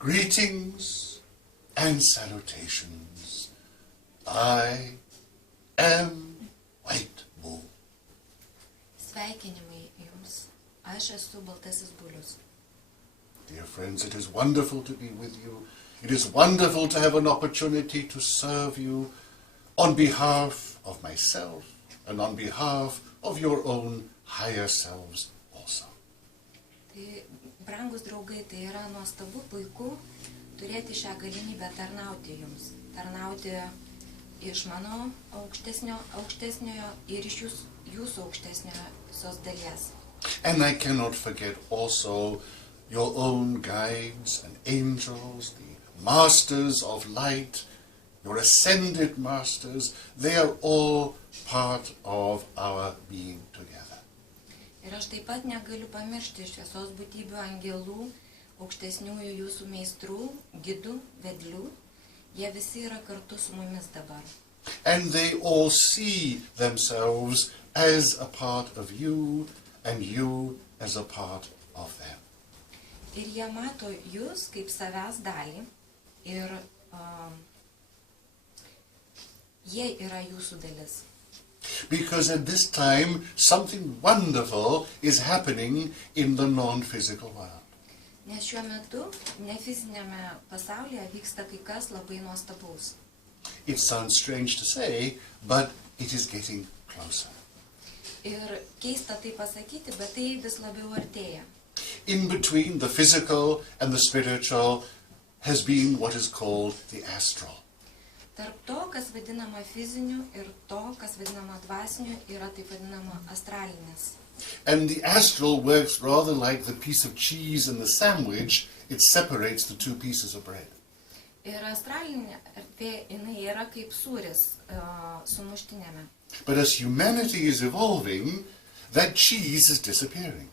Greetings and salutations. I am White Bull. Sveikinimai jums. Aš esu Baltasis Bulius. Dear friends, it is wonderful to be with you. It is wonderful to have an opportunity to serve you on behalf of myself and on behalf of your own higher selves also. Tai, brangus draugai, tai yra nuostabu, puiku turėti šią galimybę tarnauti jums. Tarnauti iš mano aukštesniojo ir iš jūsų aukštesniosios dalies. And I cannot forget also your own guides and angels, the masters of light, your ascended masters. They are all part of our being together. Ir aš taip pat negaliu pamiršti šviesos būtybių angelų, aukštesniųjų jūsų meistrų, gidų, vedlių. Jie visi yra kartu su mumis dabar. And they all see themselves as a part of you and you as a part of them. Ir jie mato jūs kaip savęs dalį ir jie yra jūsų dalis. Because at this time something wonderful is happening in the non-physical world. Nes šiuo metu nefizinėme pasaulyje vyksta kai kas labai nuostabaus. It sounds strange to say, but it is getting closer. Ir keista tai pasakyti, bet tai vis labiau artėja. In between the physical and the spiritual has been what is called the astral. Tarp to, kas vadinama fiziniu ir to, kas vadinama dvasiniu, yra taip vadinama astralinis. And the astral works rather like the piece of cheese in the sandwich. It separates the two pieces of bread. Ir astralinė erdvė, jinai yra kaip sūris sumuštinėme. But as humanity is evolving, that cheese is disappearing.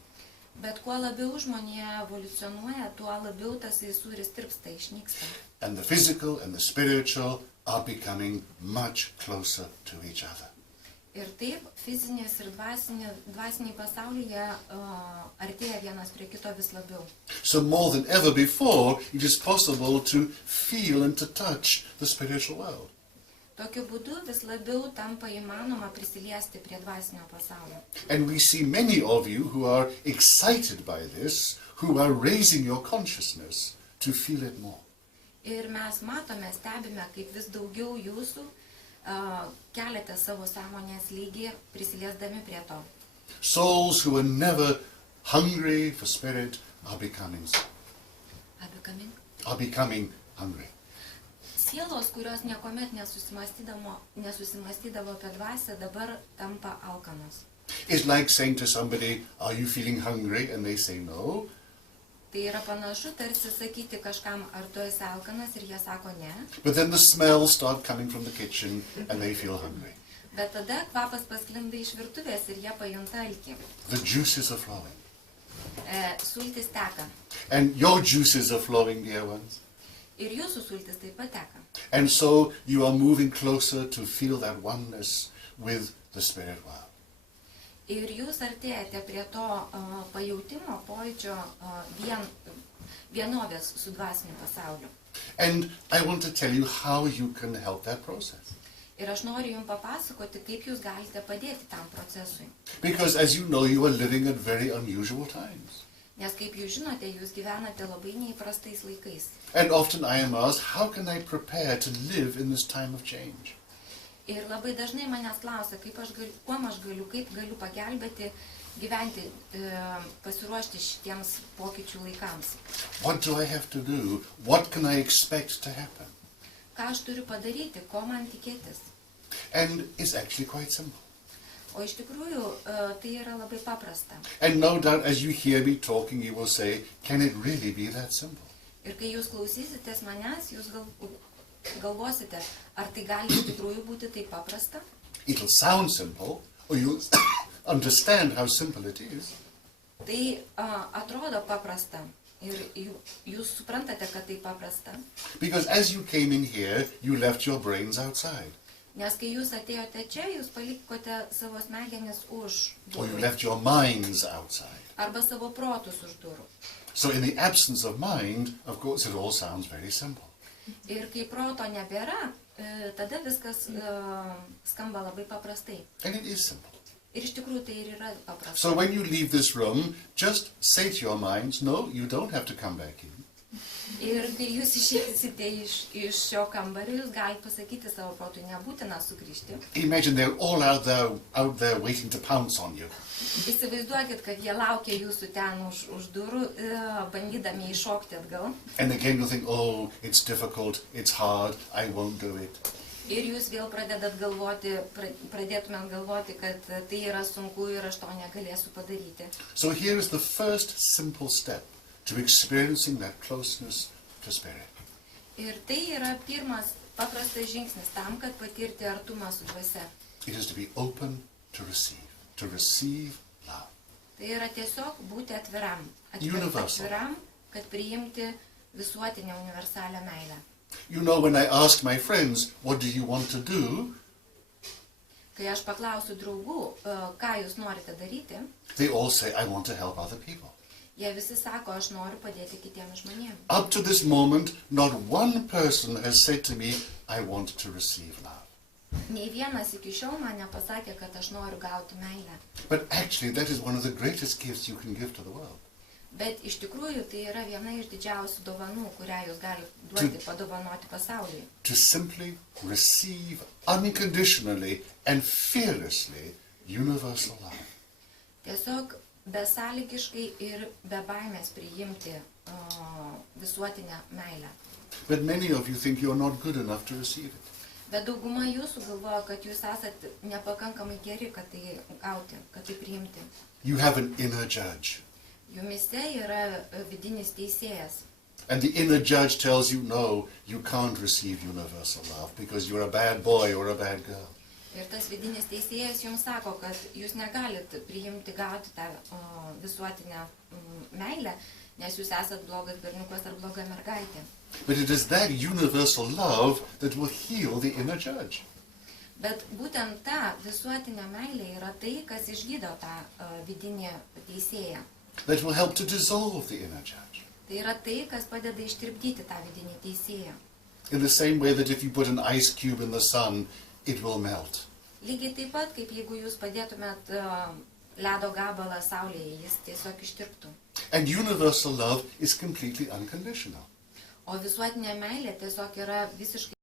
Bet kuo labiau žmonija evoliucionuoja, tuo labiau tas sūris tirpsta, išnyksta. And the physical and the spiritual are becoming much closer to each other. Ir taip, fizinės ir dvasiniai pasaulyje artėja vienas prie kito vis labiau. So more than ever before, it is possible to feel and to touch the spiritual world. Tokiu būdu vis labiau tampa įmanoma prisiliesti prie dvasinio pasaulio. And we see many of you who are excited by this, who are raising your consciousness to feel it more. Ir mes matome, stebime, kaip vis daugiau jūsų keliate savo sąmonės lygį prisiliesdami prie to. Souls who were never hungry for spirit are becoming hungry. Sielos, kurios niekuomet nesusimastydavo apie dvasią, dabar tampa alkanos. It's like saying to somebody, "Are you feeling hungry?" And they say no. Tai yra panašu tarsi sakyti kažkam, ar tu esi alkanas, ir jie sako ne. But then the smells start coming from the kitchen and they feel hungry. Bet tada kvapas pasklinda iš virtuvės ir jie pajunta alkį. The juices are flowing. Sultis teka. And your juices are flowing, dear ones. Ir jūsų sultis taip pat teka. And so you are moving closer to feel that oneness with the spirit world. Ir jūs artėjate prie to pajautimo, pojūčio vienovės su dvasiniu pasauliu. And I want to tell you how you can help that process. Ir aš noriu jums papasakoti, kaip jūs galite padėti tam procesui. Because as you know, you are living at very unusual times. Nes kaip jūs žinote, jūs gyvenate labai neįprastais laikais. And often I am asked, how can I prepare to live in this time of change? Ir labai dažnai manęs klausia, kaip galiu pagelbėti gyventi, pasiruošti šitiems pokyčių laikams. What do I have to do? What can I expect to happen? Ką aš turiu padaryti, ko man tikėtis? And it's actually quite simple. O iš tikrųjų, tai yra labai paprasta. And no doubt as you hear me talking, you will say, can it really be that simple? Ir kai jūs klausysitės manęs, jūs galvosite, ar tai gali iš tikrųjų būti taip paprasta? It'll sound simple, or you'll understand how simple it is. Tai atrodo paprasta. Ir jūs suprantate, kad tai paprasta. Because as you came in here, you left your brains outside. Nes kai jūs atėjote čia, jūs palikote savo smegenis už Or you durų. left your minds outside. Arba savo protus už durų. So in the absence of mind, of course, it all sounds very simple. Ir kai proto nebėra, tada viskas skamba labai paprastai. And it is simple. Ir iš tikrųjų tai ir yra paprasta. So when you leave this room, just say to your minds, no, you don't have to come back in. Ir kai jūs išeisite iš šio kambario, jūs galite pasakyti savo protui, nebūtina sugrįžti. Imagine they're all out there waiting to pounce on you. Įsivaizduokit, kad jie laukia jūsų ten už durų, bandydami įšokti atgal. And again you'll think, oh, it's difficult, it's hard, I won't do it. Ir jūs vėl pradėtumėt galvoti, kad tai yra sunku ir aš to negalėsiu padaryti. So here is the first simple step to experiencing that closeness to Spirit. Ir tai yra pirmas paprastas žingsnis tam, kad patirti artumą su dvasia. It is to be open to receive love. Tai yra tiesiog būti atviram, kad priimti visuotinę universalią meilę. You know, when I ask my friends, what do you want to do? Kai aš paklausiu draugų, ką jūs norite daryti, they all say, I want to help other people. Jie visi sako, aš noriu padėti kitiems žmonėms. Up to this moment, not one person has said to me, I want to receive love. Nei vienas iki šiol man nepasakė, kad aš noriu gauti meilę. But actually, that is one of the greatest gifts you can give to the world. Bet iš tikrųjų tai yra viena iš didžiausių dovanų, kurią jūs galite duoti, padovanoti pasauliui. To simply receive unconditionally and fearlessly universal love. Tiesiog besąlygiškai ir be baimės priimti visuotinę meilę. But many of you think you're not good enough to receive it. Bet dauguma jūsų galvoja, kad jūs esate nepakankamai geri, kad tai gauti, kad tai priimti. You have an inner judge. Jumise yra vidinis teisėjas. And the inner judge tells you, no, you can't receive universal love because you're a bad boy or a bad girl. Ir tas vidinis teisėjas jums sako, kad jūs negalit priimti, gauti tą visuotinę meilę, nes jūs esat blogas berniukas ar bloga mergaitė. But it is that universal love that will heal the inner judge. Bet būtent ta visuotinė meilė yra tai, kas išgydo tą vidinį teisėją. That will help to dissolve the inner judge. Tai yra tai, kas padeda ištirpdyti tą vidinį teisėją. In the same way that if you put an ice cube in the sun, it will melt. Lygiai taip pat, kaip jeigu jūs padėtumėt ledo gabalą saulėje, jis tiesiog ištirptų. And universal love is completely unconditional. O visuotinė meilė tiesiog yra visiškai